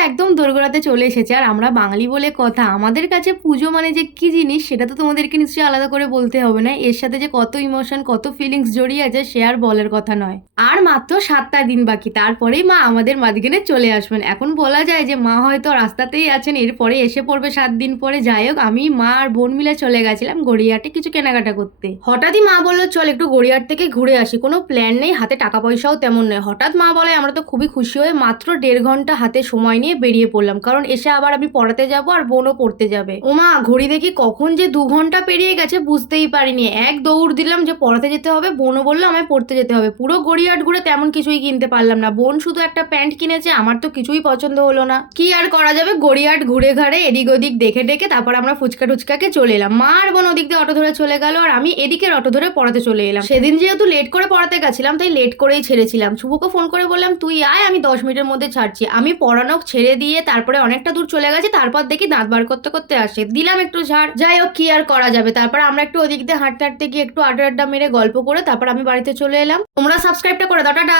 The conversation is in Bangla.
একদম দোরগোড়াতে চলে এসেছে। আর আমরা বাঙালি বলে কথা, আমাদের কাছে পুজো মানে যে কি জিনিস, সেটা তো তোমাদেরকে নিশ্চয়ই আলাদা করে বলতে হবে না। এর সাথে যে কত ইমোশন কত ফিলিংস জড়িয়ে আছে, সে আর বলার কথা নয়। আর মাত্র সাতটা দিন বাকি, তারপরেই মা আমাদের মাঝখানে চলে আসবেন। এখন বলা যায় যে মা হয়তো রাস্তাতেই আছেন, এরপরে এসে পড়বে সাত দিন পরে। যাই হোক, আমি, মা আর বোন মিলে চলে গেছিলাম গড়িয়াহাটে কিছু কেনাকাটা করতে। হঠাৎই মা বলল, চল একটু গড়িয়াহাট থেকে ঘুরে আসি। কোনো প্ল্যান নেই, হাতে টাকা পয়সাও তেমন নয়। হঠাৎ মা বলে, আমরা তো খুবই খুশি হয়ে মাত্র দেড় ঘণ্টা হাতে সময় নিয়ে বেরিয়ে পড়লাম। কারণ এসে আবার আমি পড়াতে যাব আর বোনও পড়তে যাবে। ও মা ঘড়ি দেখি কখন যে দু ঘণ্টা পেরিয়ে গেছে বুঝতেই পারিনি। এক দৌড় দিলাম যে পড়াতে যেতে হবে, বোনও বলল আমায় পড়তে যেতে হবে। পুরো গড়িয়াহাট ঘুরে তেমন কিছুই কিনতে পারলাম না। বোন শুধু একটা প্যান্ট কিনেছে, আমার তো কিছুই পছন্দ হলো না। কি আর করা যাবে? গড়িয়াহাট ঘুরে ঘাড়ে এদিক ওদিক দেখে ডেকে তারপর আমরা ফুচকা টুচকাকে চলে এলাম। মা আর বোন ওদিক দিয়ে অটো ধরে চলে গেল আর আমি এদিকের অটো ধরে পড়াতে চলে এলাম। সেদিন যেহেতু লেট করে পড়াতে গেছিলাম, তাই লেট করেই ছেড়েছিলাম। শুভকে ফোন করে বললাম, তুই আয়, আমি দশ মিনিটের মধ্যে ছাড়ছি। আমি পড়ানো ছেড়ে দিয়ে তারপরে অনেকটা দূর চলে গেছে, তারপর দেখি দাঁত বার করতে করতে আসে। দিলাম একটু ঝাড়। যাই হোক, কি আর করা যাবে? তারপর আমরা একটু ওদিক দিয়ে হাঁটতে হাঁটতে গিয়ে একটু আড্ডা আড্ডা মেরে গল্প করে তারপর আমি বাড়িতে চলে এলাম। তোমরা সাবস্ক্রাইবটা করে দাও, টাটা!